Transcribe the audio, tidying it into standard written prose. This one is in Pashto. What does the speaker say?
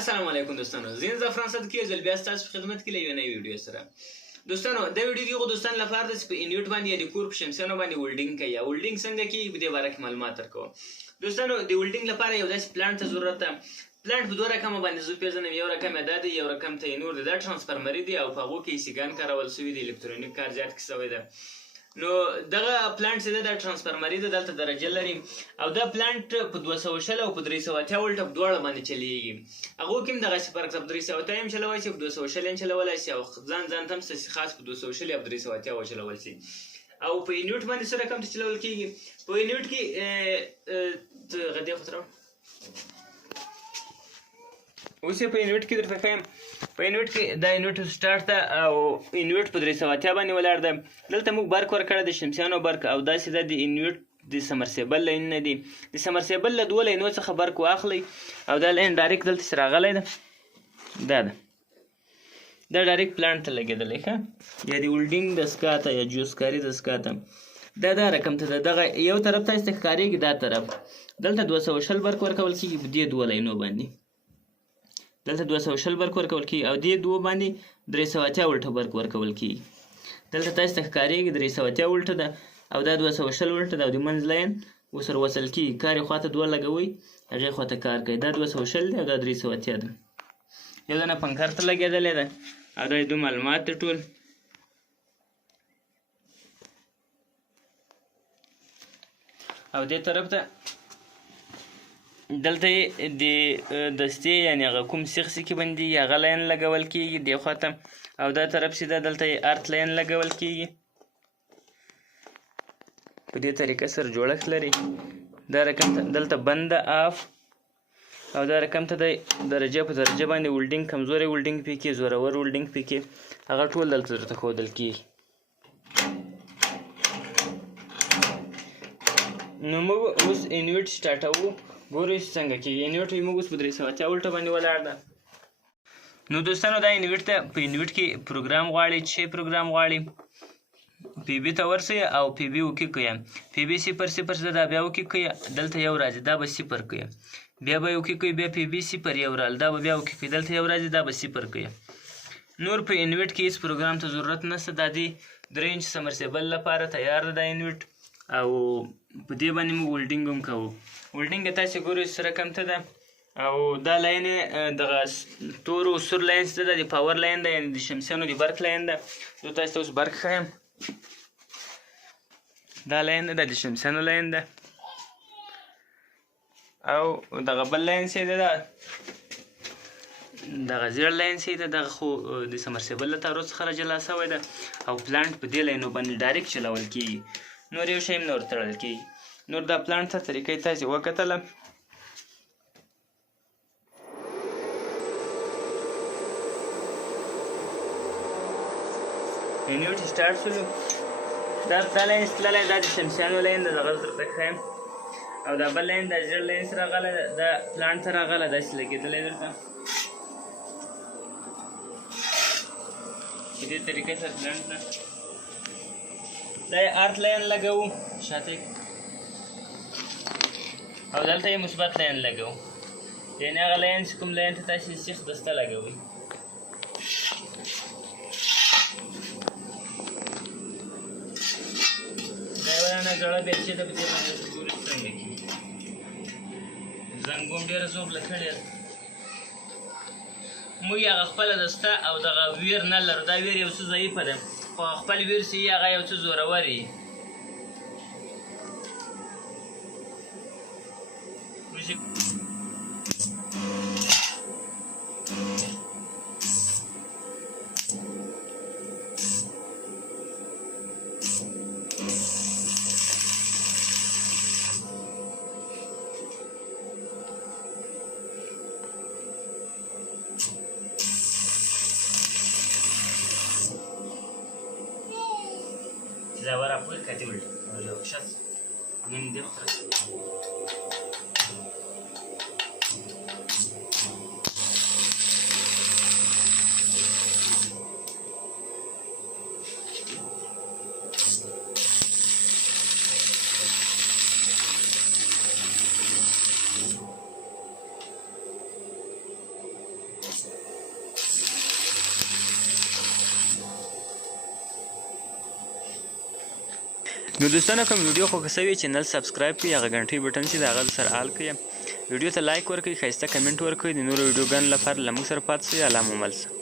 السلام علیکم دوستانو، زین زعفران صدقی ځل بیا ستاسو په خدمت کې له یوې نوې ویډیو سره. دوستانو د ویډیو کې دوستان لپاره د په انویټ باندې یا د کور په شمسیانو باندې ولډینګ کوي یا ولډینګ څنګه کیږي په دې باره کې معلومات درکوم. دوستانو د ولډینګ لپاره یو داسې پلانټ ته ضرورت ده. پلانټ په دوه رقمه باندې زه پیژنم. یو رقم یې دا دی، یو رقم ته یې نور دی. دا ټرانسفرمري دی او په هغو کې سیګان کارول شوي دي، الکترونیک کار زیات کې شوی ده. نو دغه پلانټ چې ده دا ټرانسفرمري ده، دلته درجه لري او دا پلانټ په 260 او په 380 ولټه په دواړه باندې چلیږي. هغو کې هم دغسې فرق ده، په 380 هم چلولی شي، په 260 هم چلولی شي او ځان ته هم خاص په 260 او 380 وچلول شي. او په انویټ باندې څه رقم ته چلول کېږي؟ په انویټ کې غدې خو تراوړه اوس یې په انویټ کې درته ښیم. په انویټ کې دا انویټ سټارټ ده او انویټ په 380 باندې ولاړ ده. دلته موږ برق ورکړی د شمسیانو برق او داسې ده د انویټ د سمرسیبل لاینونه دي. د سمرسیبل له دوه لاینو څخه برق واخلئ او دا لاین ډایرکټ دلته چې راغلی ده دا ده، دا ډایرکټ پلانټ ته لګېدلی ښه، یا د ولډینګ دستګاه ته یا جوسکاري دستګاه ته. دا رقم ته ده. دغه یو طرف تاسې ته ښکارېږي دا طرف، دلته 260 برق ورکول کېږي په دې دوه لاینو باندې. دلته 260 برق ورکول کېږي او دې دوه باندې 380 ولټه برق ورکول کېږي. دلته تاسې ته ښکارېږي 380 ولټه ده او دا 260 ولټه ده او د منځ لاین ورسره وصل کېږي. کار یې خواته دوه لګوئ، هغې خواته کار کوي. دا 260 دی او دا 380 ده. یو دانه پنکر ته لګېدلی ده او دا دوه معلومات دي ټول. او دې طرف ته دلته یې د دستې یعنې هغه کوم سیخ سیکې باندې هغه لاین لګول کېږي دې خواته، او دا طرف چې ده دلته یې ارت لاین لګول کېږي. په دې طریقه سره جوړښت لري. دا رقم ته دلته بند ده آف، او دا رقم ته دی درجه په درجه باندې ولډینګ، کمزوری ولډینګ پې کې، زورور ولډینګ پې کې، هغه ټول دلته درته ښودل کېږي. نو موږ اوس انویټ سټارټوو، ګورو چې څنګه کېږي. انویټ موږ اوس په 380 ولټه باندې ولاړ ده. نو دوستانو دا انویټ ته په انویټ کې پروګرام غواړي. چې پروګرام غواړي پی بي ته ورسئ او پی بي وکې کړئ. پی بي 0 ده، دا بیا وکې کړئ. دلته یو راځي، دا به 0 کړئ. بیا به یې وکې کړئ، بیا پی بي 0 یو رال، دا به بیا وکې کړئ. دلته یو راځي، دا به 0 کړئ. نور په انویټ کې هېڅ پروګرام ته ضرورت نشته. دا د 3 انچ سمرسیبل لپاره تیار ده دا انویټ، او په دې باندې موږ ولډینګ هم کوو. ولډینګ یې تاسې ګورئ څه رقم ته ده، او دا لاین یې دغه تورو سور لاین چې ده د پاور لاین ده، یعنې د شمسیانو د برق لاین ده. زه تاسې ته اوس برق ښیم. دا لاین ده، دا د شمسیانو لاین ده، او دغه بل لاین چې دی دا دغه زیړ لاین چې دی دغه خو د سمرسیبل له تارو څخه راجلا شوی ده او پلانټ په دې لاینو باندې ډایرکټ چلول کېږي. نور یو شی هم نه ورتړل کېږي. نور دا پلانټ ته طریقه یې تاسې وکتله. انویټ سټارټ شولو. دا لاین تللی، دا د شمسیانو لاین ده، دغه درته ښیم. او دا بل لاین دا زیړ لاین څه راغلی ده، دا پلانټ ته راغلی، داسې لګېدلی درته. په دې طریقې سره پلانټ ته دا یې ارت لاین لګوو شاته، او دلته یې مثبت لاین لګوو، یعنې هغه لاین چې کوم لاین ته تاسې سیخ دسته لګوئ. دا یوه دانه زړه بیلچې ده، په دې باندې ګورئ څنګه کېږي. زنګ هم ډېره زور لکړې ده. موږ هغه خپله دسته او دغه ویر نه لرو. دا ویر یو څه ضعیفه ده، خو خپل ویر چې هغه یو څه زورور وي. La vara poi cattivolo, lo shot non devo نو دوستانو کوم ویډیو خو که څه وي چینل سبسکرایب کړئ هغه غنټۍ بټن چې د هغه سره آل کړئ ویډیو ته لایک ورکړئ ښایسته کمنټ ورکړئ د نورو ویډیوګانو لپاره له موږ سره پاتې شئ الله مو مل شه